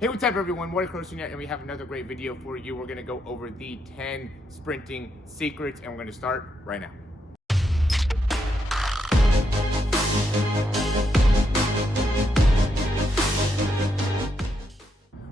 Hey, what's up everyone? Morey Croson here, and we have another great video for you. We're gonna go over the 10 sprinting secrets, and we're gonna start right now.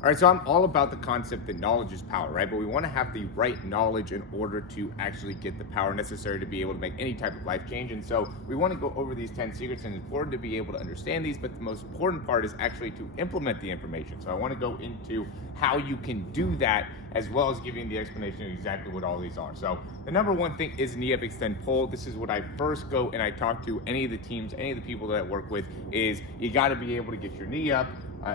All right, so I'm all about the concept that knowledge is power, right? But we want to have the right knowledge in order to actually get the power necessary to be able to make any type of life change. And so we want to go over these 10 secrets, and it's important to be able to understand these, but the most important part is actually to implement the information. So I want to go into how you can do that, as well as giving the explanation of exactly what all these are. So the number one thing is knee up, extend, pull. This is what I first go and I talk to any of the teams, any of the people that I work with, is you got to be able to get your knee up,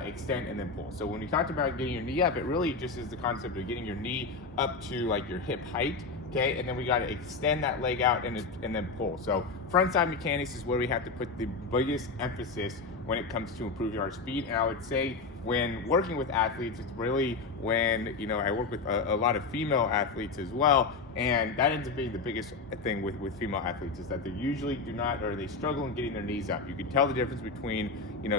extend, and then pull. So when we talked about getting your knee up, it really just is the concept of getting your knee up to like your hip height, okay? And then we got to extend that leg out and then pull. So front side mechanics is where we have to put the biggest emphasis when it comes to improving our speed. And I would say when working with athletes, it's really when, I work with a lot of female athletes as well, and that ends up being the biggest thing with female athletes, is that they usually do not, or they struggle in getting their knees up. You can tell the difference between,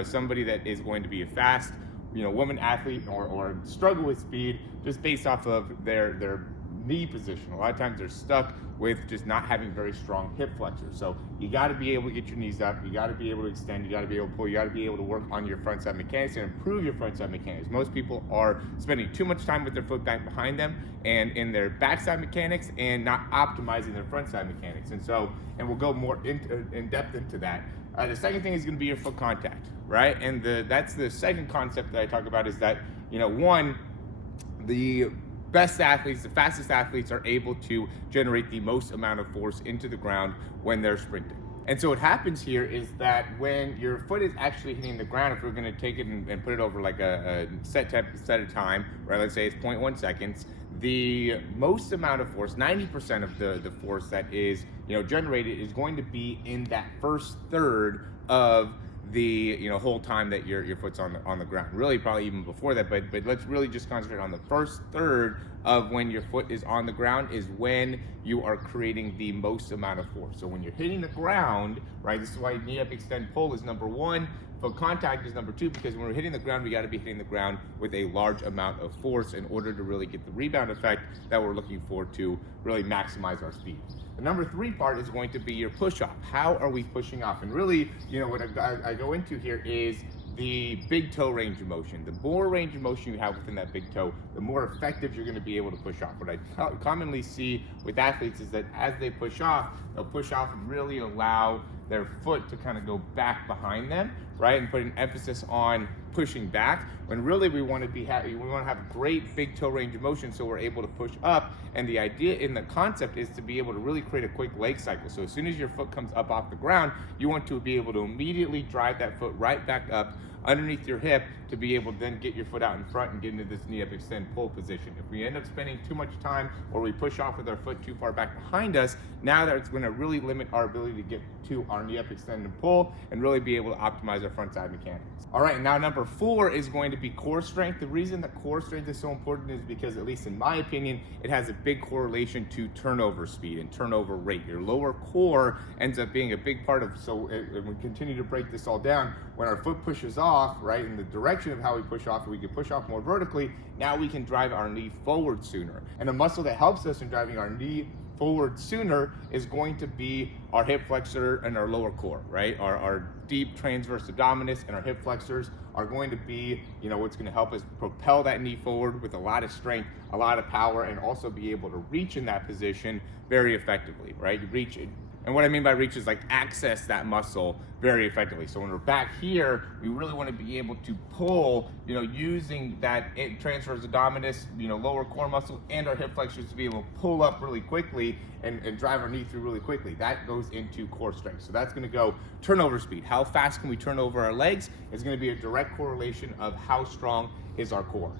somebody that is going to be a fast, woman athlete or struggle with speed just based off of their knee position. A lot of times they're stuck with just not having very strong hip flexors. So you got to be able to get your knees up, you got to be able to extend, you got to be able to pull, you got to be able to work on your front side mechanics and improve your front side mechanics. Most people are spending too much time with their foot back behind them and in their backside mechanics and not optimizing their front side mechanics. And we'll go more in depth into that. The second thing is going to be your foot contact, right? And that's the second concept that I talk about, is that, one, the best athletes, the fastest athletes, are able to generate the most amount of force into the ground when they're sprinting. And so what happens here is that when your foot is actually hitting the ground, if we're going to take it and put it over like a set of time, right? Let's say it's 0.1 seconds. The most amount of force, 90% of the force that is generated, is going to be in that first third of the whole time that your foot's on the ground. Really probably even before that, but let's really just concentrate on the first third of when your foot is on the ground, is when you are creating the most amount of force. So when you're hitting the ground, right, this is why knee up, extend, pull is number one, foot contact is number two, because when we're hitting the ground, we got to be hitting the ground with a large amount of force in order to really get the rebound effect that we're looking for to really maximize our speed. The number three part is going to be your push off. How are we pushing off? And really, what I go into here is the big toe range of motion. The more range of motion you have within that big toe, the more effective you're going to be able to push off. What I commonly see with athletes is that as they push off, they'll push off and really allow their foot to kind of go back behind them, right, and put an emphasis on pushing back, when really we want to have great big toe range of motion, so we're able to push up. And the idea in the concept is to be able to really create a quick leg cycle. So as soon as your foot comes up off the ground, you want to be able to immediately drive that foot right back up underneath your hip to be able to then get your foot out in front and get into this knee up, extend, pull position. If we end up spending too much time, or we push off with our foot too far back behind us, now that's going to really limit our ability to get to our knee up, extend, and pull, and really be able to optimize our front side mechanics. All right, now number four is going to be core strength. The reason that core strength is so important is because, at least in my opinion, it has a big correlation to turnover speed and turnover rate. Your lower core ends up being a big part of, and we continue to break this all down, when our foot pushes off, right, in the direction of how we push off, we can push off more vertically, now we can drive our knee forward sooner. And a muscle that helps us in driving our knee forward sooner is going to be our hip flexor and our lower core, right? Our deep transverse abdominis and our hip flexors are going to be, what's going to help us propel that knee forward with a lot of strength, a lot of power, and also be able to reach in that position very effectively, right? Reach it. And what I mean by reach is like access that muscle very effectively. So when we're back here, we really want to be able to pull, using that transverse abdominis, lower core muscle, and our hip flexors to be able to pull up really quickly and drive our knee through really quickly. That goes into core strength. So that's going to go turnover speed. How fast can we turn over our legs is going to be a direct correlation of how strong is our core.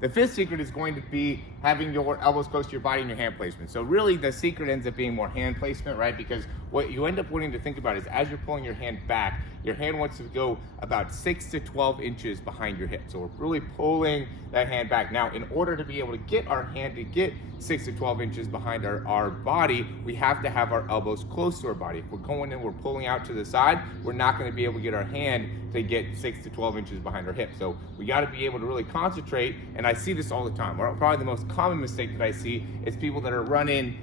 The fifth secret is going to be having your elbows close to your body and your hand placement. So really the secret ends up being more hand placement, right? Because what you end up wanting to think about is as you're pulling your hand back, your hand wants to go about 6 to 12 inches behind your hip. So we're really pulling that hand back. Now, in order to be able to get our hand to get 6 to 12 inches behind our body, we have to have our elbows close to our body. If we're going and we're pulling out to the side, we're not going to be able to get our hand to get 6 to 12 inches behind our hip. So we got to be able to really concentrate, and I see this all the time. Probably the most common mistake that I see is people that are running,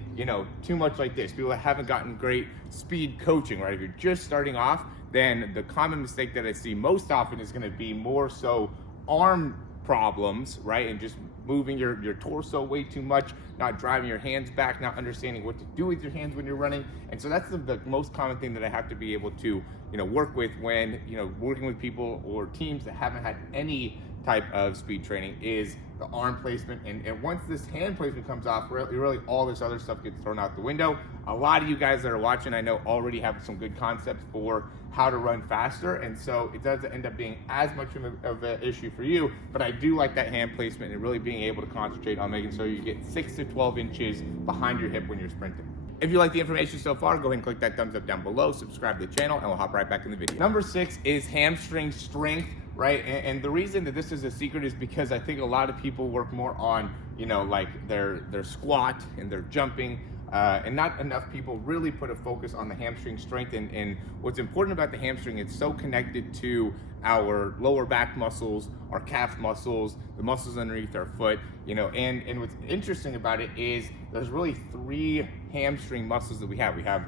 too much like this. People that haven't gotten great speed coaching, right? If you're just starting off, then the common mistake that I see most often is going to be more so arm problems, right? And just moving your torso way too much, not driving your hands back, not understanding what to do with your hands when you're running. And so that's the most common thing that I have to be able to, work with when, working with people or teams that haven't had any type of speed training is the arm placement. And once this hand placement comes off, really all this other stuff gets thrown out the window. A lot of you guys that are watching, I know, already have some good concepts for how to run faster, and so it doesn't end up being as much of an issue for you. But I do like that hand placement and really being able to concentrate on making sure you get 6 to 12 inches behind your hip when you're sprinting. If you like the information so far, go ahead and click that thumbs up down below, subscribe to the channel, and we'll hop right back in the video. Number 6 is hamstring strength, right? And the reason that this is a secret is because I think a lot of people work more on, like their squat and their jumping, and not enough people really put a focus on the hamstring strength. And what's important about the hamstring, it's so connected to our lower back muscles, our calf muscles, the muscles underneath our foot, and what's interesting about it is there's really 3 hamstring muscles that we have. We have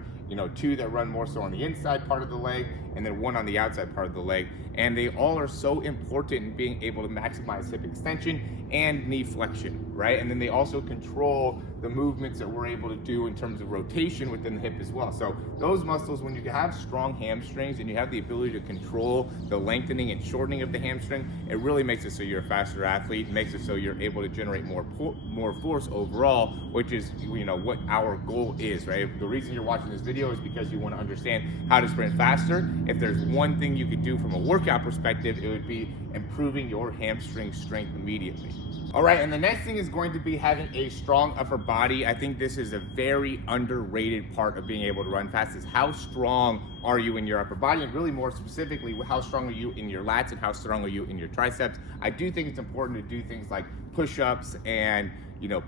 2 that run more so on the inside part of the leg, and then 1 on the outside part of the leg. And they all are so important in being able to maximize hip extension and knee flexion, right? And then they also control the movements that we're able to do in terms of rotation within the hip as well. So those muscles, when you have strong hamstrings and you have the ability to control the lengthening and shortening of the hamstring, it really makes it so you're a faster athlete, makes it so you're able to generate more force overall, which is what our goal is, right? The reason you're watching this video is because you want to understand how to sprint faster. If there's one thing you could do from a workout perspective, it would be improving your hamstring strength immediately. All right, and the next thing is going to be having a strong upper body. I think this is a very underrated part of being able to run fast, is how strong are you in your upper body, and really more specifically, how strong are you in your lats and how strong are you in your triceps. I do think it's important to do things like push-ups and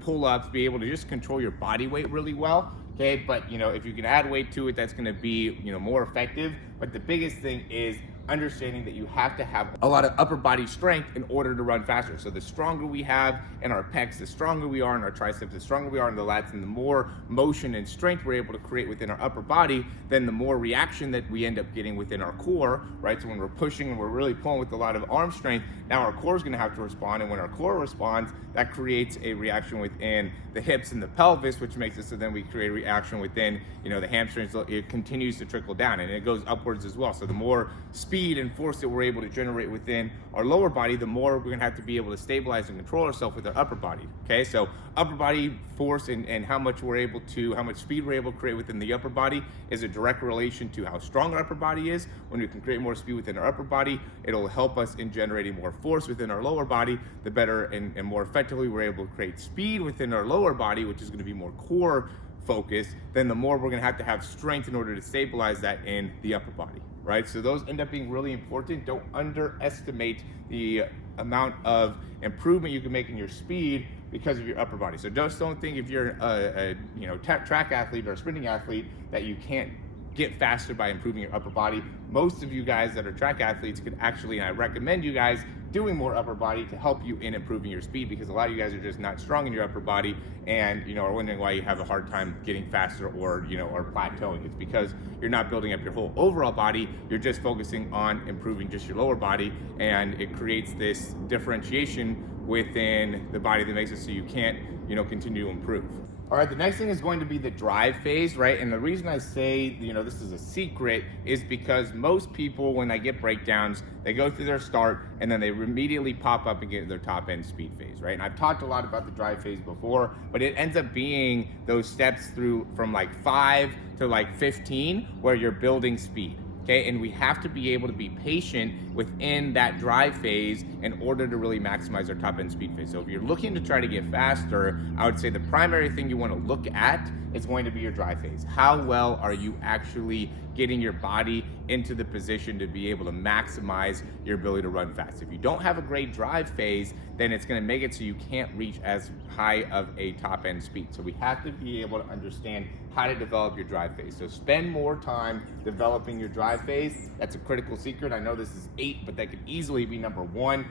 pull-ups, be able to just control your body weight really well. Okay, but if you can add weight to it, that's going to be more effective. But the biggest thing is understanding that you have to have a lot of upper body strength in order to run faster. So the stronger we have in our pecs, the stronger we are in our triceps, the stronger we are in the lats, and the more motion and strength we're able to create within our upper body, then the more reaction that we end up getting within our core, right? So when we're pushing and we're really pulling with a lot of arm strength, now our core is going to have to respond, and when our core responds, that creates a reaction within the hips and the pelvis, which makes it so then we create a reaction within the hamstrings. It continues to trickle down and it goes upwards as well. So the more speed and force that we're able to generate within our lower body, the more we're going to have to be able to stabilize and control ourselves with our upper body. Okay, so upper body force and how much speed we're able to create within the upper body is a direct relation to how strong our upper body is. When we can create more speed within our upper body, it'll help us in generating more force within our lower body. The better and more effectively we're able to create speed within our lower body, which is going to be more core focus, then the more we're going to have strength in order to stabilize that in the upper body, right? So those end up being really important. Don't underestimate the amount of improvement you can make in your speed because of your upper body. So just don't think if you're a track athlete or a sprinting athlete that you can't get faster by improving your upper body. Most of you guys that are track athletes could actually, and I recommend you guys doing more upper body to help you in improving your speed, because a lot of you guys are just not strong in your upper body and are wondering why you have a hard time getting faster or or plateauing. It's because you're not building up your whole overall body, you're just focusing on improving just your lower body, and it creates this differentiation within the body that makes it so you can't continue to improve. All right, the next thing is going to be the drive phase, right? And the reason I say, this is a secret is because most people, when I get breakdowns, they go through their start and then they immediately pop up and get their top end speed phase, right? And I've talked a lot about the drive phase before, but it ends up being those steps from like 5 to like 15 where you're building speed. Okay, and we have to be able to be patient within that drive phase in order to really maximize our top end speed phase. So if you're looking to try to get faster, I would say the primary thing you want to look at is going to be your drive phase. How well are you actually getting your body into the position to be able to maximize your ability to run fast? If you don't have a great drive phase, then it's going to make it so you can't reach as high of a top end speed. So we have to be able to understand how to develop your drive phase. So spend more time developing your drive phase. That's a critical secret. I know this is 8, but that could easily be number 1.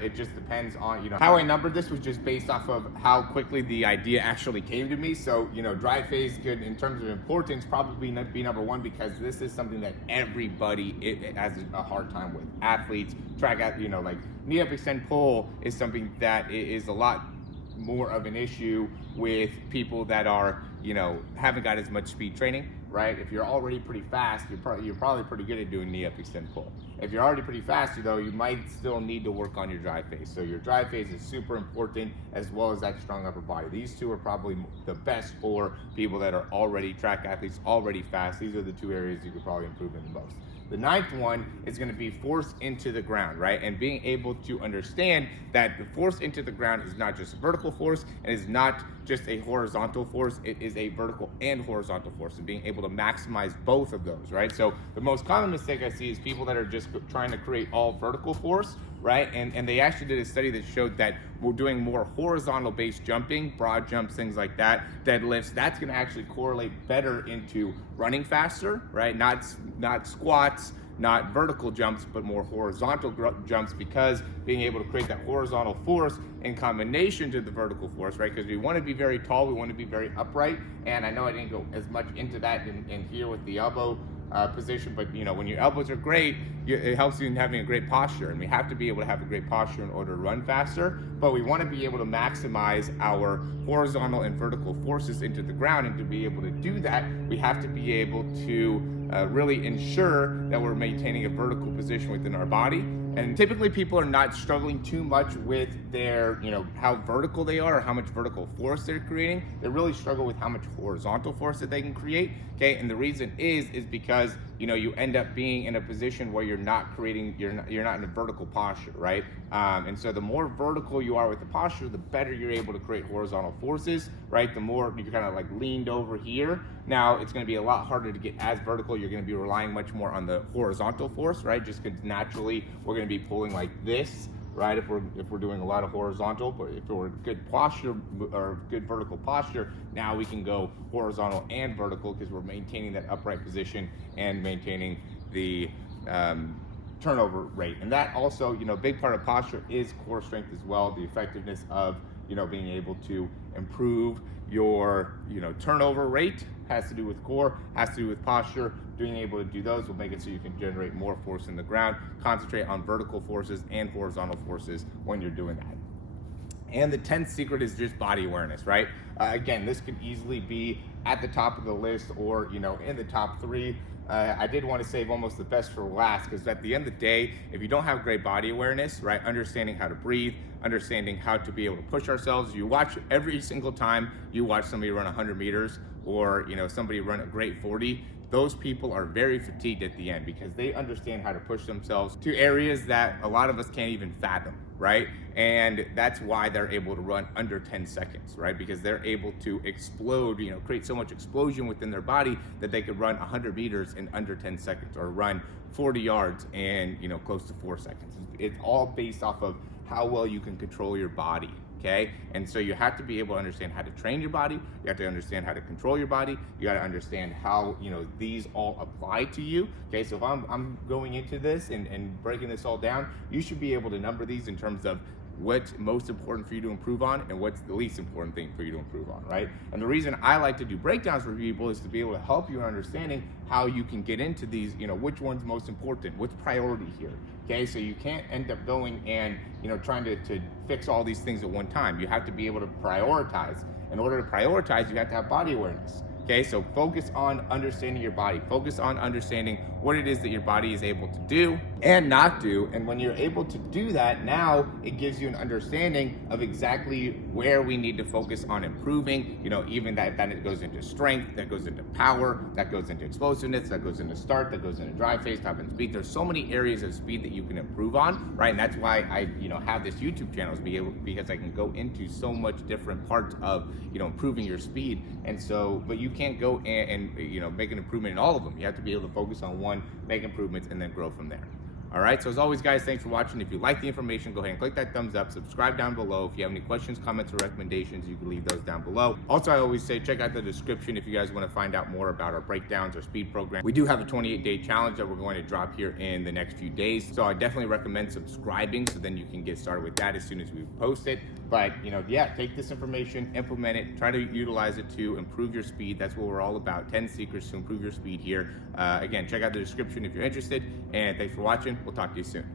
It just depends on, how I numbered this was just based off of how quickly the idea actually came to me. So, drive phase could, in terms of importance, probably be number 1, because this is something that everybody has a hard time with. Athletes, track out, like knee up, extend, pull is something that is a lot more of an issue with people that are, haven't got as much speed training, right? If you're already pretty fast, you're probably pretty good at doing knee up, extend, pull. If you're already pretty fast, though, you might still need to work on your drive phase. So your drive phase is super important, as well as that strong upper body. These two are probably the best for people that are already track athletes, already fast. These are the 2 areas you could probably improve in the most. The 9th one is going to be force into the ground, right? And being able to understand that the force into the ground is not just a vertical force, and is not just a horizontal force, it is a vertical and horizontal force, and being able to maximize both of those, right? So the most common mistake I see is people that are just trying to create all vertical force, right? And they actually did a study that showed that we're doing more horizontal based jumping, broad jumps, things like that, deadlifts, that's going to actually correlate better into running faster, right? Not squats, not vertical jumps, but more horizontal jumps, because being able to create that horizontal force in combination to the vertical force, right? Because we want to be very tall, we want to be very upright, and I know I didn't go as much into that in here with the elbow position, but when your elbows are great, it helps you in having a great posture, and we have to be able to have a great posture in order to run faster. But we want to be able to maximize our horizontal and vertical forces into the ground, and to be able to do that, we have to be able to really ensure that we're maintaining a vertical position within our body. And typically people are not struggling too much with their, how vertical they are or how much vertical force they're creating. They really struggle with how much horizontal force that they can create. Okay, and the reason is because you end up being in a position where you're not creating, you're not in a vertical posture, right? And so the more vertical you are with the posture, the better you're able to create horizontal forces, right? The more you're kind of like leaned over here. Now it's going to be a lot harder to get as vertical. You're going to be relying much more on the horizontal force, right? Just because naturally we're going to be pulling like this, right? If we're doing a lot of horizontal, but if we're good posture or good vertical posture, now we can go horizontal and vertical, because we're maintaining that upright position and maintaining the turnover rate. And that also, big part of posture is core strength as well. The effectiveness of, being able to improve your, turnover rate has to do with core, has to do with posture. Being able to do those will make it so you can generate more force in the ground, concentrate on vertical forces and horizontal forces when you're doing that. And the 10th secret is just body awareness, right? Again, this could easily be at the top of the list, or in the top 3. I did want to save almost the best for last, because at the end of the day, if you don't have great body awareness, right, understanding how to breathe, understanding how to be able to push ourselves, you watch every single time you watch somebody run 100 meters or somebody run a great 40, those people are very fatigued at the end, because they understand how to push themselves to areas that a lot of us can't even fathom, right? And that's why they're able to run under 10 seconds, right? Because they're able to explode, create so much explosion within their body that they could run 100 meters in under 10 seconds, or run 40 yards in, close to 4 seconds. It's all based off of how well you can control your body. Okay, and so you have to be able to understand how to train your body. You have to understand how to control your body. You got to understand how these all apply to you. Okay, so if I'm going into this and breaking this all down, you should be able to number these in terms of what's most important for you to improve on and what's the least important thing for you to improve on, right? And the reason I like to do breakdowns for people is to be able to help you in understanding how you can get into these, which one's most important, what's priority here. Okay, so you can't end up going and trying to fix all these things at one time. You have to be able to prioritize. In order to prioritize, you have to have body awareness. Okay, so focus on understanding your body. Focus on understanding what it is that your body is able to do and not do. And when you're able to do that, now it gives you an understanding of exactly where we need to focus on improving. You know, even that then it goes into strength, that goes into power, that goes into explosiveness, that goes into start, that goes into drive phase, top and speed. There's so many areas of speed that you can improve on, right? And that's why I, have this YouTube channel, because I can go into so much different parts of, improving your speed. And so, but you can't go and make an improvement in all of them. You have to be able to focus on one, make improvements, and then grow from there. All right, so as always, guys, thanks for watching. If you like the information, go ahead and click that thumbs up, subscribe down below. If you have any questions, comments, or recommendations, you can leave those down below. Also, I always say, check out the description if you guys want to find out more about our breakdowns or speed program. We do have a 28-day challenge that we're going to drop here in the next few days. So I definitely recommend subscribing so then you can get started with that as soon as we post it. But, take this information, implement it, try to utilize it to improve your speed. That's what we're all about, 10 secrets to improve your speed here. Again, check out the description if you're interested, and thanks for watching. We'll talk to you soon.